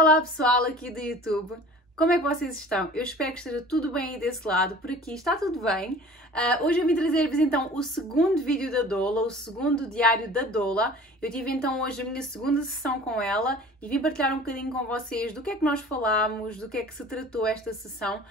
Olá pessoal aqui do YouTube, como é que vocês estão? Eu espero que esteja tudo bem aí desse lado, por aqui está tudo bem. Hoje eu vim trazer-vos então o segundo vídeo da Dola, o segundo diário da Dola. Eu tive então hoje a minha segunda sessão com ela e vim partilhar um bocadinho com vocês do que é que nós falámos, do que é que se tratou esta sessão.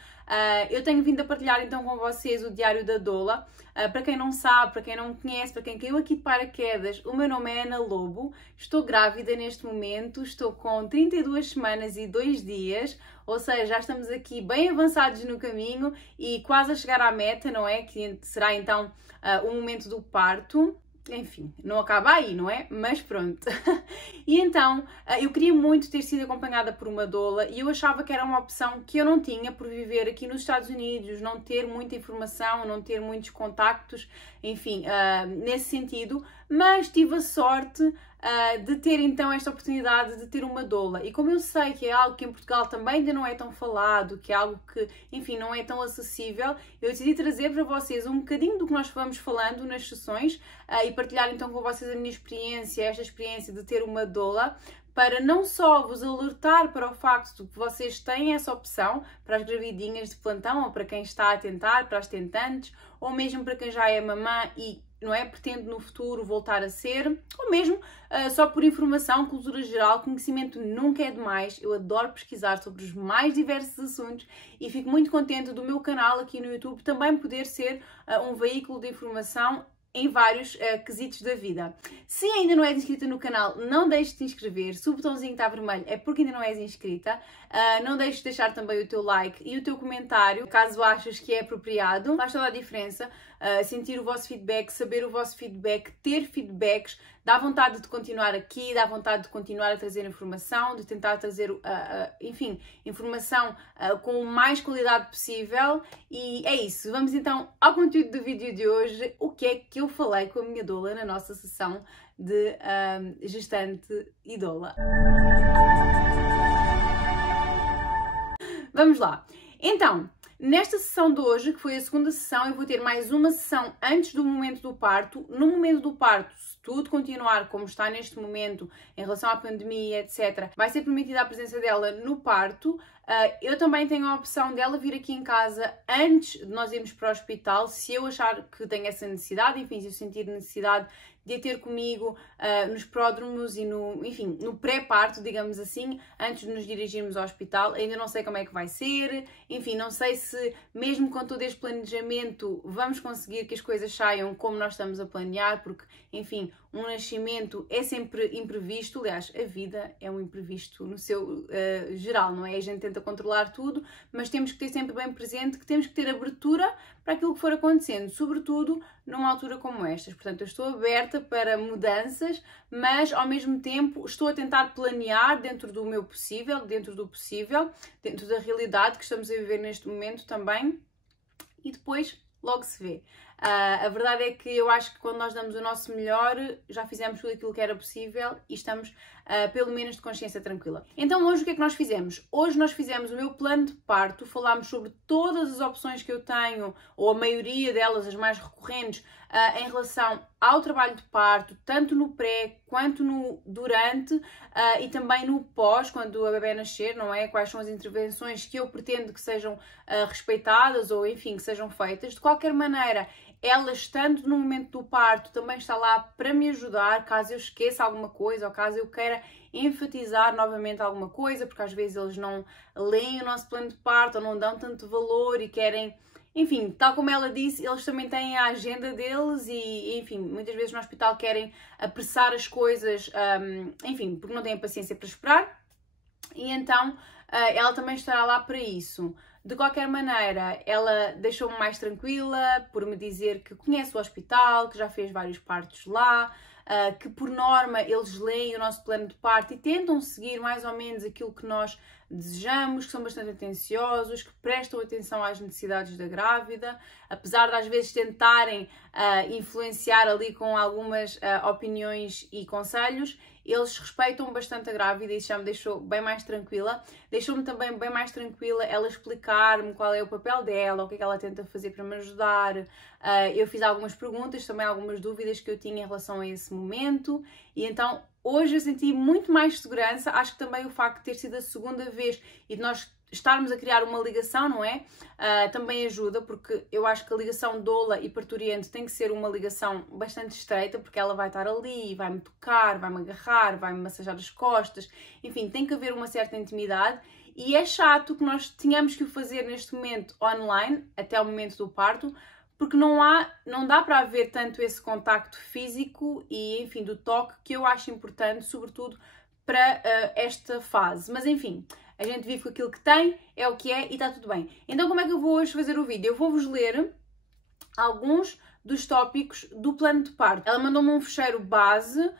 Eu tenho vindo a partilhar então com vocês o diário da Dola. Para quem não sabe, para quem não me conhece, para quem caiu aqui de paraquedas, o meu nome é Ana Lobo, estou grávida neste momento, estou com 32 semanas e 2 dias, ou seja, já estamos aqui bem avançados no caminho e quase a chegar à meta, não é? Que será então o momento do parto. Enfim, não acaba aí, não é? Mas pronto. E então, eu queria muito ter sido acompanhada por uma doula e eu achava que era uma opção que eu não tinha por viver aqui nos Estados Unidos, não ter muita informação, não ter muitos contactos, enfim, nesse sentido, mas tive a sorte de ter então esta oportunidade de ter uma doula. E como eu sei que é algo que em Portugal também ainda não é tão falado, que é algo que, enfim, não é tão acessível, eu decidi trazer para vocês um bocadinho do que nós vamos falando nas sessões e partilhar então com vocês a minha experiência, esta experiência de ter uma doula, para não só vos alertar para o facto de que vocês têm essa opção para as gravidinhas de plantão, ou para quem está a tentar, para as tentantes, ou mesmo para quem já é mamã e não é, pretende no futuro voltar a ser, ou mesmo só por informação, cultura geral, conhecimento nunca é demais. Eu adoro pesquisar sobre os mais diversos assuntos e fico muito contente do meu canal aqui no YouTube também poder ser um veículo de informação em vários quesitos da vida. Se ainda não és inscrita no canal, não deixes de te inscrever. Se o botãozinho está vermelho é porque ainda não és inscrita. Não deixes de deixar também o teu like e o teu comentário, caso achas que é apropriado. Faz toda a diferença. Sentir o vosso feedback, saber o vosso feedback, ter feedbacks, dá vontade de continuar aqui, dá vontade de continuar a trazer informação, de tentar trazer, enfim, informação com o mais qualidade possível. E é isso. Vamos então ao conteúdo do vídeo de hoje. O que é que eu falei com a minha doula na nossa sessão de gestante e doula? Vamos lá. Então, nesta sessão de hoje, que foi a segunda sessão, eu vou ter mais uma sessão antes do momento do parto. No momento do parto, se tudo continuar como está neste momento, em relação à pandemia, etc., vai ser permitida a presença dela no parto. Eu também tenho a opção dela vir aqui em casa antes de nós irmos para o hospital, se eu achar que tenho essa necessidade, enfim, se eu sentir necessidade de a ter comigo nos pródromos e enfim, no pré-parto, digamos assim, antes de nos dirigirmos ao hospital. Ainda não sei como é que vai ser, enfim, não sei se mesmo com todo este planejamento vamos conseguir que as coisas saiam como nós estamos a planear, porque, enfim, um nascimento é sempre imprevisto. Aliás, a vida é um imprevisto no seu geral, não é? A gente tenta controlar tudo, mas temos que ter sempre bem presente que temos que ter abertura para aquilo que for acontecendo, sobretudo numa altura como estas. Portanto, eu estou aberta para mudanças, mas ao mesmo tempo estou a tentar planear dentro do meu possível, dentro do possível, dentro da realidade que estamos a viver neste momento também, e depois logo se vê. A verdade é que eu acho que quando nós damos o nosso melhor, já fizemos tudo aquilo que era possível e estamos pelo menos de consciência tranquila. Então hoje o que é que nós fizemos? Hoje nós fizemos o meu plano de parto, falámos sobre todas as opções que eu tenho, ou a maioria delas, as mais recorrentes, em relação ao trabalho de parto, tanto no pré quanto no durante e também no pós, quando a bebé nascer, não é? Quais são as intervenções que eu pretendo que sejam respeitadas ou, enfim, que sejam feitas. De qualquer maneira, ela estando no momento do parto também está lá para me ajudar, caso eu esqueça alguma coisa ou caso eu queira enfatizar novamente alguma coisa, porque às vezes eles não leem o nosso plano de parto ou não dão tanto valor e querem, enfim, tal como ela disse, eles também têm a agenda deles e, enfim, muitas vezes no hospital querem apressar as coisas, enfim, porque não têm a paciência para esperar, e então ela também estará lá para isso. De qualquer maneira, ela deixou-me mais tranquila por me dizer que conhece o hospital, que já fez vários partos lá, que por norma eles leem o nosso plano de parto e tentam seguir mais ou menos aquilo que nós desejamos, que são bastante atenciosos, que prestam atenção às necessidades da grávida, apesar de às vezes tentarem influenciar ali com algumas opiniões e conselhos. eles respeitam bastante a grávida e isso já me deixou bem mais tranquila. Deixou-me também bem mais tranquila ela explicar-me qual é o papel dela, o que é que ela tenta fazer para me ajudar. Eu fiz algumas perguntas, também algumas dúvidas que eu tinha em relação a esse momento e então hoje eu senti muito mais segurança. Acho que também o facto de ter sido a segunda vez e de nós estarmos a criar uma ligação, não é? Também ajuda, porque eu acho que a ligação doula e parturiente tem que ser uma ligação bastante estreita, porque ela vai estar ali, vai-me tocar, vai-me agarrar, vai-me massajar as costas, enfim, tem que haver uma certa intimidade e é chato que nós tenhamos que o fazer neste momento online, até o momento do parto, porque não dá para haver tanto esse contacto físico e, enfim, do toque, que eu acho importante, sobretudo para esta fase. Mas, enfim, a gente vive com aquilo que tem, é o que é e está tudo bem. Então, como é que eu vou hoje fazer o vídeo? Eu vou-vos ler alguns dos tópicos do plano de parto. Ela mandou-me um fecheiro base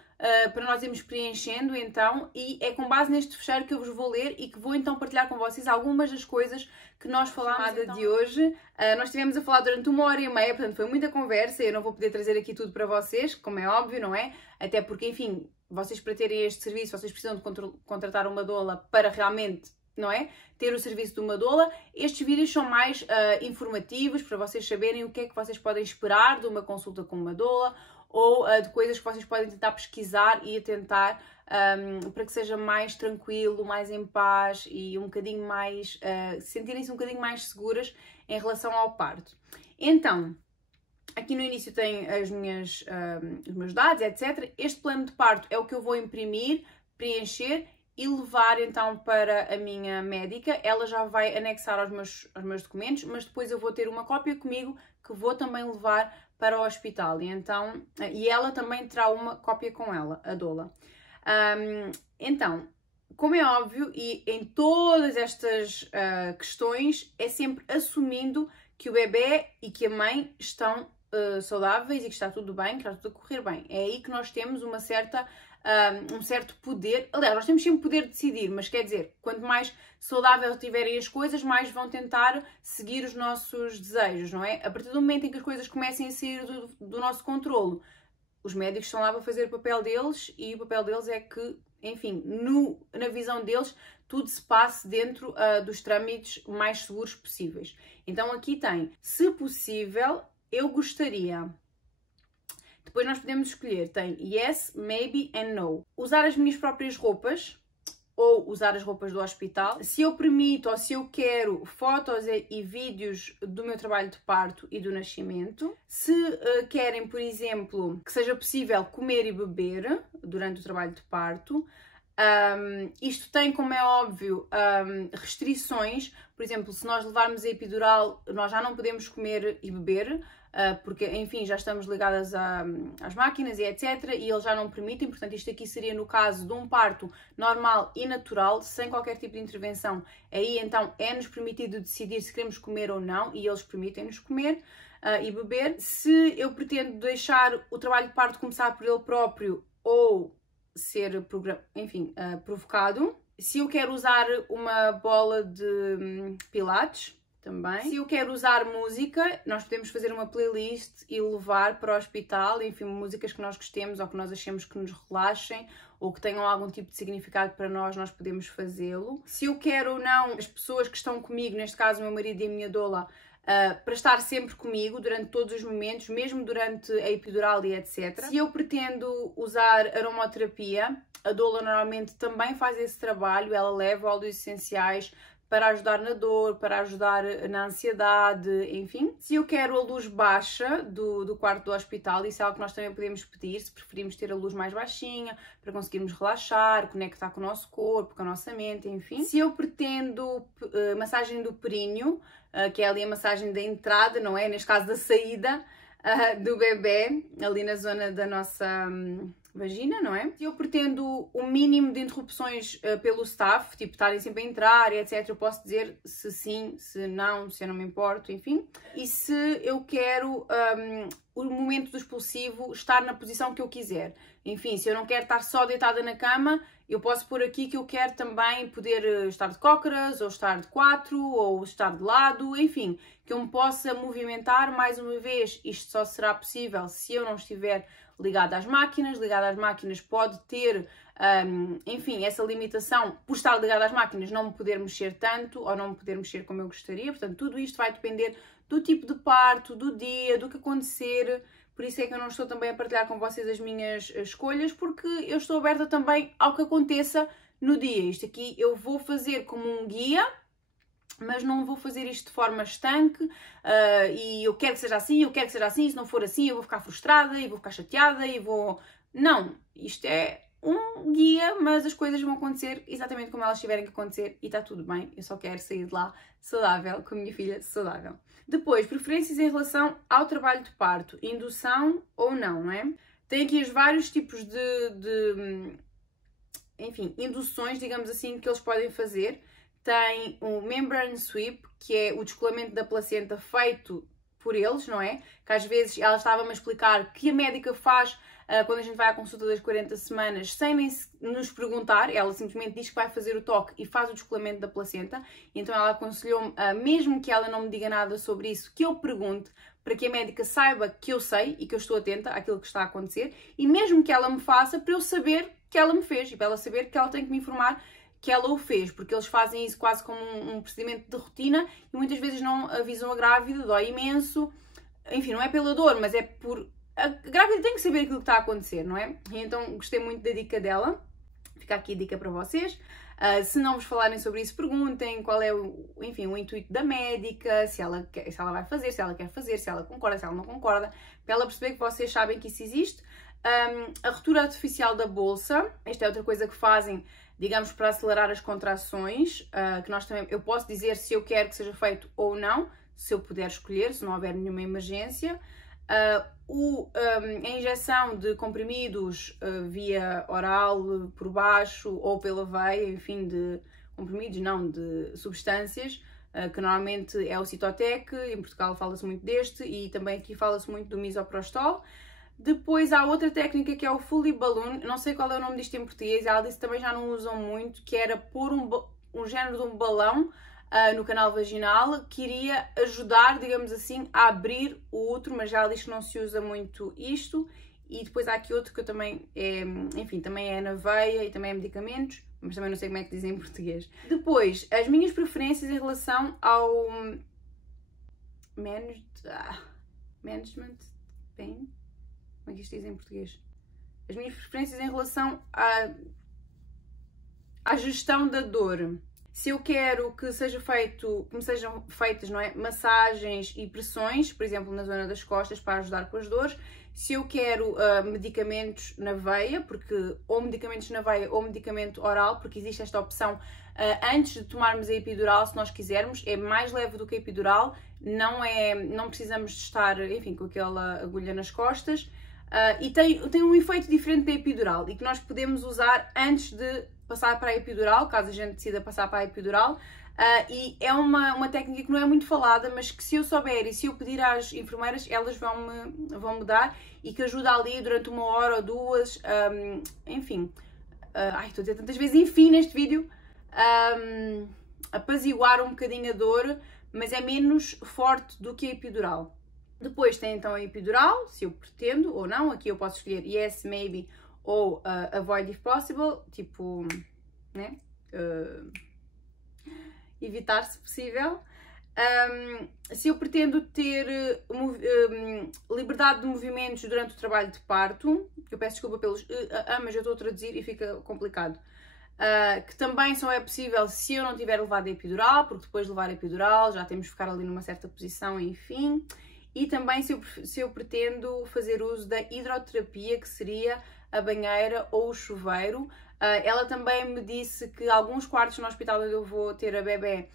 para nós irmos preenchendo, então, e é com base neste fecheiro que eu vos vou ler e que vou então partilhar com vocês algumas das coisas que nós falámos então. De hoje. Nós estivemos a falar durante 1h30, portanto foi muita conversa, eu não vou poder trazer aqui tudo para vocês, como é óbvio, não é? Até porque, enfim, vocês para terem este serviço, vocês precisam de contratar uma doula para realmente, não é? Ter o serviço de uma doula. Estes vídeos são mais informativos, para vocês saberem o que é que vocês podem esperar de uma consulta com uma doula, ou de coisas que vocês podem tentar pesquisar e tentar para que seja mais tranquilo, mais em paz e um bocadinho mais, sentirem-se um bocadinho mais seguras em relação ao parto. Então, aqui no início tem os meus dados, etc. Este plano de parto é o que eu vou imprimir, preencher e levar então para a minha médica. Ela já vai anexar aos meus documentos, mas depois eu vou ter uma cópia comigo que vou também levar para o hospital. E ela também terá uma cópia com ela, a doula. Então, como é óbvio, e em todas estas questões, é sempre assumindo que o bebê e que a mãe estão saudáveis e que está tudo bem, que está tudo a correr bem. É aí que nós temos um certo poder. Aliás, nós temos sempre poder de decidir, mas quer dizer, quanto mais saudável tiverem as coisas, mais vão tentar seguir os nossos desejos, não é? A partir do momento em que as coisas comecem a sair do nosso controlo, os médicos estão lá para fazer o papel deles e o papel deles é que, enfim, na visão deles, tudo se passe dentro dos trâmites mais seguros possíveis. Então aqui tem, se possível, eu gostaria. Depois nós podemos escolher, tem yes, maybe and no. Usar as minhas próprias roupas ou usar as roupas do hospital. Se eu permito ou se eu quero fotos e vídeos do meu trabalho de parto e do nascimento. Se querem, por exemplo, que seja possível comer e beber durante o trabalho de parto. Isto tem, como é óbvio, restrições. Por exemplo, se nós levarmos a epidural, nós já não podemos comer e beber, porque, enfim, já estamos ligadas às máquinas e etc. E eles já não permitem, portanto, isto aqui seria no caso de um parto normal e natural, sem qualquer tipo de intervenção. Aí, então, é-nos permitido decidir se queremos comer ou não, e eles permitem-nos comer e beber. Se eu pretendo deixar o trabalho de parto começar por ele próprio ou ser, enfim, provocado. Se eu quero usar uma bola de pilates, também. Se eu quero usar música, nós podemos fazer uma playlist e levar para o hospital, enfim, músicas que nós gostemos ou que nós achemos que nos relaxem ou que tenham algum tipo de significado para nós podemos fazê-lo. Se eu quero ou não, as pessoas que estão comigo, neste caso o meu marido e a minha doula, para estar sempre comigo durante todos os momentos, mesmo durante a epidural e etc. Se eu pretendo usar aromaterapia, a doula normalmente também faz esse trabalho, ela leva óleos essenciais para ajudar na dor, para ajudar na ansiedade, enfim. Se eu quero a luz baixa do quarto do hospital, isso é algo que nós também podemos pedir, se preferimos ter a luz mais baixinha, para conseguirmos relaxar, conectar com o nosso corpo, com a nossa mente, enfim. Se eu pretendo massagem do períneo, que é ali a massagem da entrada, não é? Neste caso da saída do bebê, ali na zona da nossa vagina, não é? Se eu pretendo o mínimo de interrupções pelo staff, tipo estarem sempre a entrar e etc, eu posso dizer se sim, se não, se eu não me importo, enfim. E se eu quero o momento do expulsivo estar na posição que eu quiser. Enfim, se eu não quero estar só deitada na cama, eu posso pôr aqui que eu quero também poder estar de cócoras, ou estar de quatro, ou estar de lado, enfim, que eu me possa movimentar. Mais uma vez, isto só será possível se eu não estiver ligada às máquinas. Ligada às máquinas pode ter enfim, essa limitação por estar ligada às máquinas, não me poder mexer tanto ou não me poder mexer como eu gostaria. Portanto, tudo isto vai depender do tipo de parto, do dia, do que acontecer. Por isso é que eu não estou também a partilhar com vocês as minhas escolhas, porque eu estou aberta também ao que aconteça no dia. Isto aqui eu vou fazer como um guia, mas não vou fazer isto de forma estanque e eu quero que seja assim, eu quero que seja assim, se não for assim eu vou ficar frustrada e vou ficar chateada e vou... Não, isto é um guia, mas as coisas vão acontecer exatamente como elas tiverem que acontecer e está tudo bem. Eu só quero sair de lá saudável, com a minha filha saudável. Depois, preferências em relação ao trabalho de parto, indução ou não, não é? Tem aqui os vários tipos enfim, induções, digamos assim, que eles podem fazer. Tem o membrane sweep, que é o descolamento da placenta feito por eles, não é? Que às vezes ela estava-me a explicar que a médica faz quando a gente vai à consulta das 40 semanas sem nem nos perguntar, ela simplesmente diz que vai fazer o toque e faz o descolamento da placenta. Então ela aconselhou-me, mesmo que ela não me diga nada sobre isso, que eu pergunte para que a médica saiba que eu sei e que eu estou atenta àquilo que está a acontecer, e mesmo que ela me faça, para eu saber que ela me fez e para ela saber que ela tem que me informar que ela o fez, porque eles fazem isso quase como um procedimento de rotina e muitas vezes não avisam a grávida, dói imenso, enfim, não é pela dor, mas é por... A grávida tem que saber aquilo que está a acontecer, não é? E então gostei muito da dica dela, fica aqui a dica para vocês. Se não vos falarem sobre isso, perguntem qual é enfim, o intuito da médica, se ela vai fazer, se ela quer fazer, se ela concorda, se ela não concorda, para ela perceber que vocês sabem que isso existe. A ruptura artificial da bolsa, esta é outra coisa que fazem, digamos, para acelerar as contrações, que nós também, eu posso dizer se eu quero que seja feito ou não, se eu puder escolher, se não houver nenhuma emergência. A injeção de comprimidos via oral, por baixo ou pela veia, enfim, de comprimidos, não, de substâncias, que normalmente é o Cytotec, em Portugal fala-se muito deste e também aqui fala-se muito do misoprostol. Depois há outra técnica que é o Fully Balloon, não sei qual é o nome disto em português, ela disse que também já não usam muito, que era pôr um género de um balão no canal vaginal, que iria ajudar, digamos assim, a abrir o útero, mas já ela diz que não se usa muito isto. E depois há aqui outro que eu também, enfim, também é na veia e também é medicamentos, mas também não sei como é que dizem em português. Depois, as minhas preferências em relação ao management pain. Como é que isto diz em português? As minhas preferências em relação à gestão da dor. Se eu quero que me sejam feitas, não é, massagens e pressões, por exemplo, na zona das costas para ajudar com as dores. Se eu quero medicamentos na veia, porque ou medicamentos na veia ou medicamento oral, porque existe esta opção antes de tomarmos a epidural, se nós quisermos, é mais leve do que a epidural, não precisamos de estar, enfim, com aquela agulha nas costas. E tem um efeito diferente da epidural e que nós podemos usar antes de passar para a epidural, caso a gente decida passar para a epidural. E é uma técnica que não é muito falada, mas que se eu souber e se eu pedir às enfermeiras, elas vão me dar e que ajuda ali durante 1 hora ou 2, enfim. Estou a dizer tantas vezes enfim neste vídeo. Apaziguar um bocadinho a dor, mas é menos forte do que a epidural. Depois tem então a epidural, se eu pretendo ou não. Aqui eu posso escolher yes, maybe ou avoid if possible, tipo, né? Evitar se possível. Se eu pretendo ter liberdade de movimentos durante o trabalho de parto, eu peço desculpa pelos mas eu estou a traduzir e fica complicado. Que também só é possível se eu não tiver levado a epidural, porque depois de levar a epidural já temos que ficar ali numa certa posição, enfim. E também se eu pretendo fazer uso da hidroterapia, que seria a banheira ou o chuveiro. Ela também me disse que alguns quartos no hospital onde eu vou ter a bebê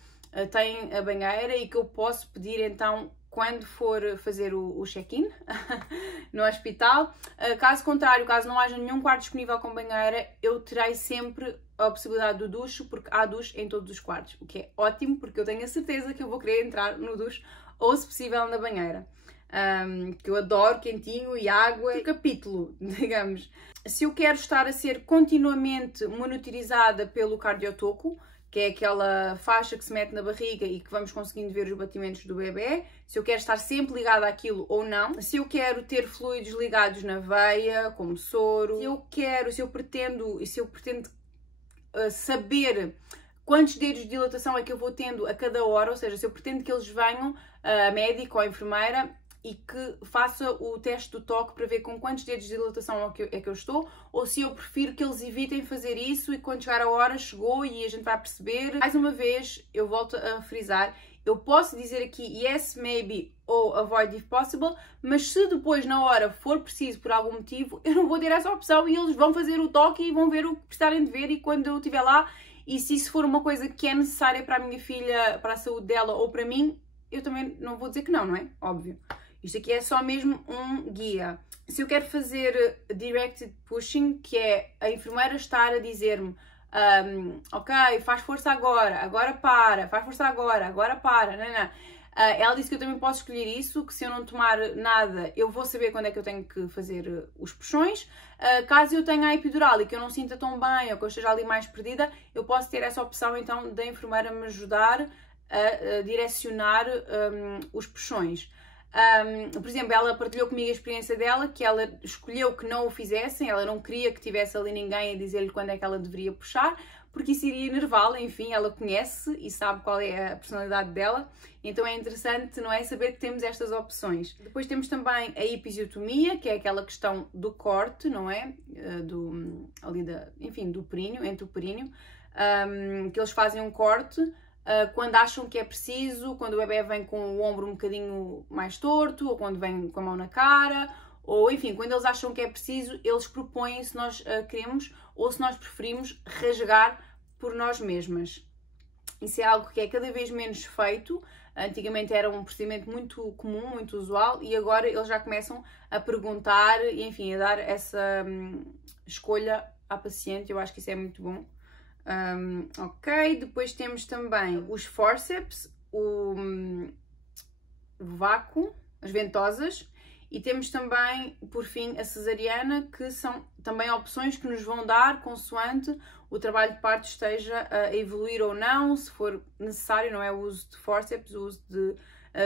têm a banheira e que eu posso pedir então quando for fazer o check-in no hospital. Caso contrário, caso não haja nenhum quarto disponível com banheira, eu terei sempre a possibilidade do duche, porque há duche em todos os quartos, o que é ótimo, porque eu tenho a certeza que eu vou querer entrar no duche ou, se possível, na banheira. Que eu adoro quentinho e água. Capítulo, digamos. Se eu quero estar a ser continuamente monitorizada pelo cardiotoco, que é aquela faixa que se mete na barriga e que vamos conseguindo ver os batimentos do bebê, se eu quero estar sempre ligada àquilo ou não, se eu quero ter fluidos ligados na veia, como soro, se eu pretendo saber quantos dedos de dilatação é que eu vou tendo a cada hora, ou seja, se eu pretendo que eles venham, a médica ou a enfermeira, e que faça o teste do toque para ver com quantos dedos de dilatação é que eu estou, ou se eu prefiro que eles evitem fazer isso e quando chegar a hora chegou e a gente vai perceber. Mais uma vez, eu volto a frisar, eu posso dizer aqui yes, maybe ou avoid if possible, mas se depois na hora for preciso por algum motivo, eu não vou ter essa opção e eles vão fazer o toque e vão ver o que precisarem de ver e quando eu estiver lá, e se isso for uma coisa que é necessária para a minha filha, para a saúde dela ou para mim, eu também não vou dizer que não, não é? Óbvio. Isto aqui é só mesmo um guia. Se eu quero fazer directed pushing, que é a enfermeira estar a dizer-me ok, faz força agora para, faz força agora para, não. Ela disse que eu também posso escolher isso, que se eu não tomar nada, eu vou saber quando é que eu tenho que fazer os puxões. Caso eu tenha a epidural e que eu não sinta tão bem ou que eu esteja ali mais perdida, eu posso ter essa opção então da enfermeira me ajudar a direcionar os puxões. Por exemplo, ela partilhou comigo a experiência dela, que ela escolheu que não o fizessem, ela não queria que tivesse ali ninguém a dizer-lhe quando é que ela deveria puxar, porque isso iria enervá-la, enfim, ela conhece e sabe qual é a personalidade dela, então é interessante, não é, saber que temos estas opções. Depois temos também a episiotomia, que é aquela questão do corte, não é, do períneo, entre o períneo, que eles fazem um corte, quando acham que é preciso, quando o bebê vem com o ombro um bocadinho mais torto, ou quando vem com a mão na cara, ou enfim, quando eles acham que é preciso, eles propõem se nós queremos ou se nós preferimos rasgar por nós mesmas. Isso é algo que é cada vez menos feito. Antigamente era um procedimento muito comum, muito usual, e agora eles já começam a perguntar e enfim, a dar essa escolha à paciente. Eu acho que isso é muito bom. Ok, depois temos também os forceps, o vácuo, as ventosas, e temos também, por fim, a cesariana, que são também opções que nos vão dar consoante o trabalho de parto esteja a evoluir ou não, se for necessário, não é, o uso de forceps, o uso de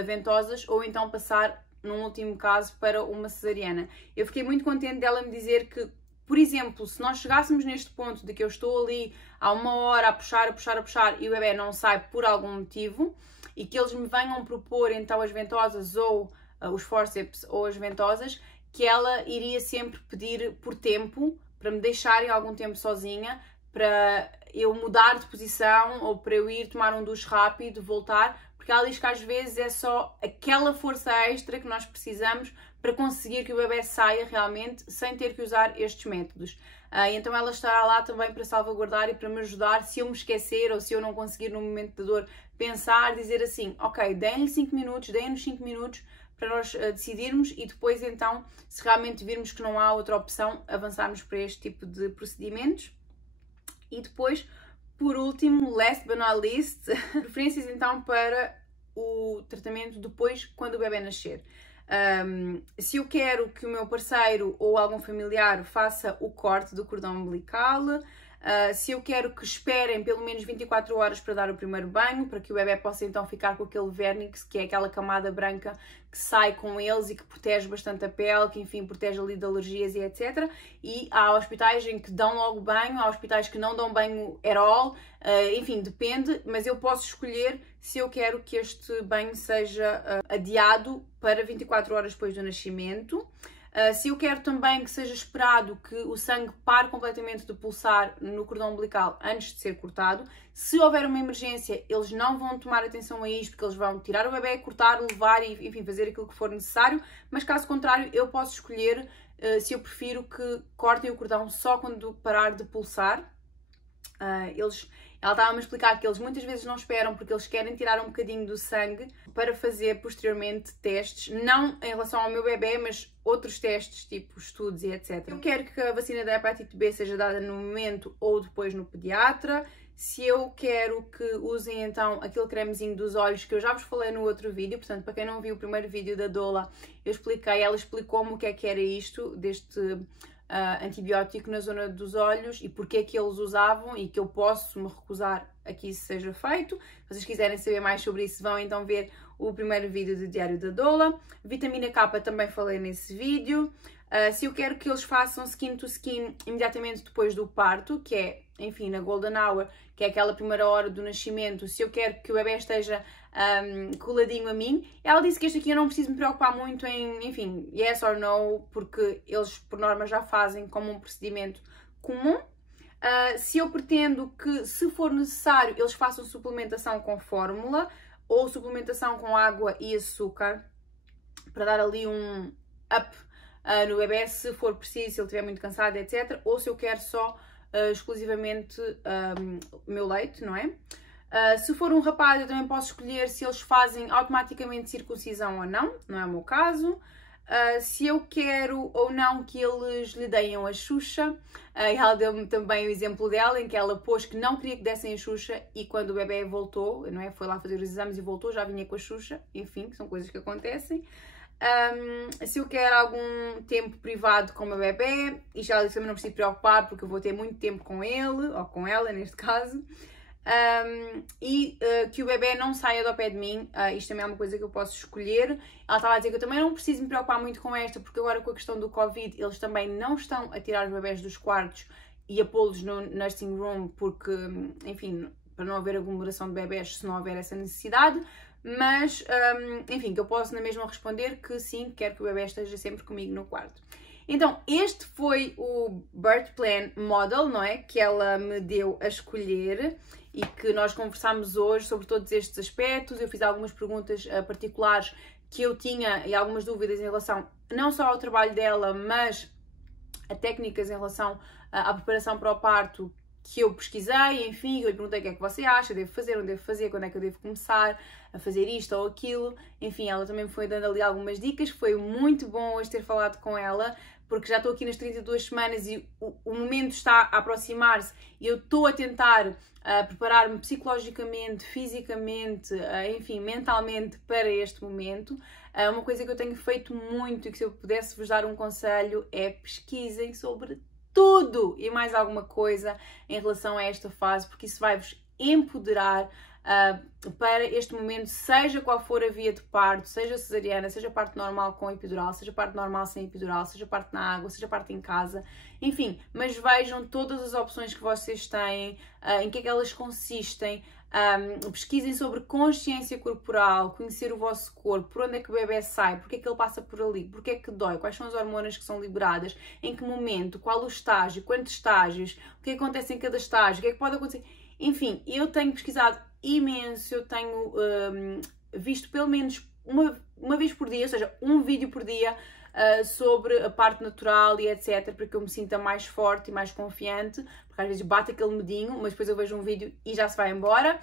ventosas, ou então passar, num último caso, para uma cesariana. Eu fiquei muito contente dela me dizer que, por exemplo, se nós chegássemos neste ponto de que eu estou ali há uma hora a puxar e o bebê não sai por algum motivo e que eles me venham propor então as ventosas ou os forceps ou as ventosas, que ela iria sempre pedir por tempo, para me deixarem algum tempo sozinha, para eu mudar de posição ou para eu ir tomar um duche rápido, voltar, porque ela diz que às vezes é só aquela força extra que nós precisamos para conseguir que o bebê saia realmente sem ter que usar estes métodos. Então ela estará lá também para salvaguardar e para me ajudar se eu me esquecer ou se eu não conseguir no momento da dor pensar, dizer assim, ok, deem-lhe 5 minutos, deem-nos 5 minutos para nós decidirmos e depois então, se realmente virmos que não há outra opção, avançarmos para este tipo de procedimentos. E depois, por último, last but not least, preferências então para o tratamento depois quando o bebê nascer. Se eu quero que o meu parceiro ou algum familiar faça o corte do cordão umbilical, se eu quero que esperem pelo menos 24 horas para dar o primeiro banho, para que o bebê possa então ficar com aquele vernix, que é aquela camada branca que sai com eles e que protege bastante a pele, que enfim protege ali de alergias e etc. E há hospitais em que dão logo banho, há hospitais que não dão banho at all, enfim, depende, mas eu posso escolher se eu quero que este banho seja adiado para 24 horas depois do nascimento. Se eu quero também que seja esperado que o sangue pare completamente de pulsar no cordão umbilical antes de ser cortado. Se houver uma emergência, eles não vão tomar atenção a isto, porque eles vão tirar o bebê, cortar, levar e, enfim, fazer aquilo que for necessário. Mas caso contrário, eu posso escolher se eu prefiro que cortem o cordão só quando parar de pulsar. Ela estava-me a explicar que eles muitas vezes não esperam porque eles querem tirar um bocadinho do sangue para fazer posteriormente testes, não em relação ao meu bebê, mas outros testes, tipo estudos e etc. Eu quero que a vacina da hepatite B seja dada no momento ou depois no pediatra. Se eu quero que usem então aquele cremezinho dos olhos que eu já vos falei no outro vídeo, portanto, para quem não viu o primeiro vídeo da Doula, eu expliquei, ela explicou-me o que era isto, deste antibiótico na zona dos olhos e porque é que eles usavam e que eu posso me recusar a que isso seja feito. Se vocês quiserem saber mais sobre isso, vão então ver o primeiro vídeo do Diário da Doula. Vitamina K também falei nesse vídeo. Se eu quero que eles façam skin to skin imediatamente depois do parto, que é, enfim, na Golden Hour, que é aquela primeira hora do nascimento, se eu quero que o bebê esteja coladinho a mim, ela disse que este aqui eu não preciso me preocupar muito em, enfim, yes or no, porque eles por norma já fazem como um procedimento comum. Se eu pretendo que, se for necessário, eles façam suplementação com fórmula ou suplementação com água e açúcar, para dar ali um up no bebê, se for preciso, se ele estiver muito cansado, etc. Ou se eu quero só exclusivamente o meu leite, não é? Se for um rapaz, eu também posso escolher se eles fazem automaticamente circuncisão ou não, não é o meu caso. Se eu quero ou não que eles lhe deem a Xuxa. Ela deu-me também o exemplo dela, em que ela pôs que não queria que dessem a Xuxa e quando o bebê voltou, não é? Foi lá fazer os exames e voltou, já vinha com a Xuxa. Enfim, são coisas que acontecem. Se eu quero algum tempo privado com o meu bebê, isto ela disse que eu não preciso preocupar porque eu vou ter muito tempo com ele, ou com ela neste caso. Que o bebê não saia do pé de mim, isto também é uma coisa que eu posso escolher. Ela estava a dizer que eu também não preciso me preocupar muito com esta, porque agora com a questão do Covid, eles também não estão a tirar os bebés dos quartos e a pô-los no nursing room, porque, enfim, para não haver aglomeração de bebés se não houver essa necessidade. Mas, enfim, que eu posso na mesma responder que sim, quero que o bebê esteja sempre comigo no quarto. Então, este foi o Birth Plan Model, não é? Que ela me deu a escolher e que nós conversámos hoje sobre todos estes aspectos. Eu fiz algumas perguntas particulares que eu tinha e algumas dúvidas em relação não só ao trabalho dela, mas a técnicas em relação à preparação para o parto que eu pesquisei, enfim, eu lhe perguntei o que é que você acha, devo fazer, não devo fazer, quando é que eu devo começar a fazer isto ou aquilo. Enfim, ela também me foi dando ali algumas dicas, foi muito bom hoje ter falado com ela, porque já estou aqui nas 32 semanas e o momento está a aproximar-se e eu estou a tentar preparar-me psicologicamente, fisicamente, enfim, mentalmente para este momento. Uma coisa que eu tenho feito muito e que se eu pudesse vos dar um conselho é pesquisem sobre tudo e mais alguma coisa em relação a esta fase, porque isso vai-vos empoderar para este momento, seja qual for a via de parto, seja cesariana, seja parto normal com epidural, seja parto normal sem epidural, seja parto na água, seja parto em casa, enfim, mas vejam todas as opções que vocês têm, em que é que elas consistem. Pesquisem sobre consciência corporal, conhecer o vosso corpo, por onde é que o bebê sai, porque é que ele passa por ali, porque é que dói, quais são as hormonas que são liberadas, em que momento, qual o estágio, quantos estágios, o que acontece em cada estágio, o que é que pode acontecer. Enfim, eu tenho pesquisado imenso, eu tenho visto pelo menos uma vez por dia, ou seja, um vídeo por dia sobre a parte natural e etc, para que eu me sinta mais forte e mais confiante, porque às vezes bate aquele medinho, mas depois eu vejo um vídeo e já se vai embora.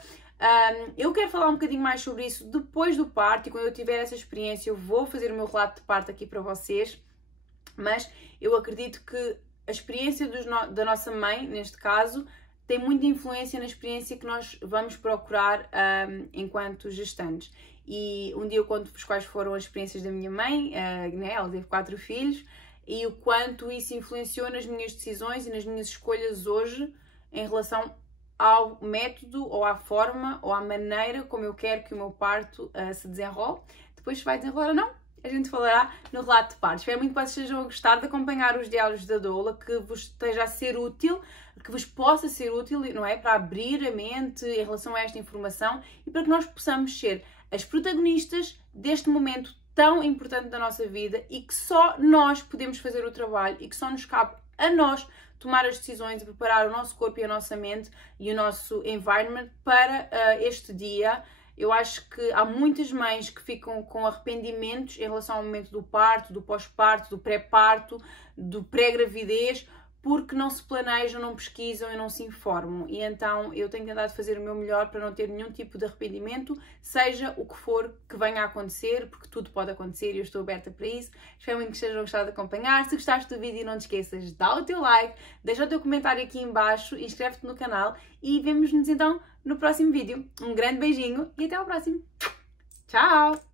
Eu quero falar um bocadinho mais sobre isso depois do parto e quando eu tiver essa experiência eu vou fazer o meu relato de parto aqui para vocês, mas eu acredito que a experiência da nossa mãe, neste caso, tem muita influência na experiência que nós vamos procurar enquanto gestantes. E um dia eu conto-vos quais foram as experiências da minha mãe, né? Ela teve 4 filhos, e o quanto isso influenciou nas minhas decisões e nas minhas escolhas hoje em relação ao método ou à forma ou à maneira como eu quero que o meu parto se desenrole. Depois se vai desenrolar ou não, a gente falará no relato de parto. Espero muito que vocês estejam a gostar de acompanhar os diários da doula, que vos esteja a ser útil, que vos possa ser útil, não é? Para abrir a mente em relação a esta informação e para que nós possamos ser as protagonistas deste momento tão importante da nossa vida e que só nós podemos fazer o trabalho e que só nos cabe a nós tomar as decisões e preparar o nosso corpo e a nossa mente e o nosso environment para este dia. Eu acho que há muitas mães que ficam com arrependimentos em relação ao momento do parto, do pós-parto, do pré-parto, do pré-gravidez, porque não se planejam, não pesquisam e não se informam. E então eu tenho tentado fazer o meu melhor para não ter nenhum tipo de arrependimento, seja o que for que venha a acontecer, porque tudo pode acontecer e eu estou aberta para isso. Espero muito que estejam a gostar de acompanhar. Se gostaste do vídeo, não te esqueças de dar o teu like, deixa o teu comentário aqui em baixo, inscreve-te no canal e vemo-nos então no próximo vídeo. Um grande beijinho e até ao próximo. Tchau!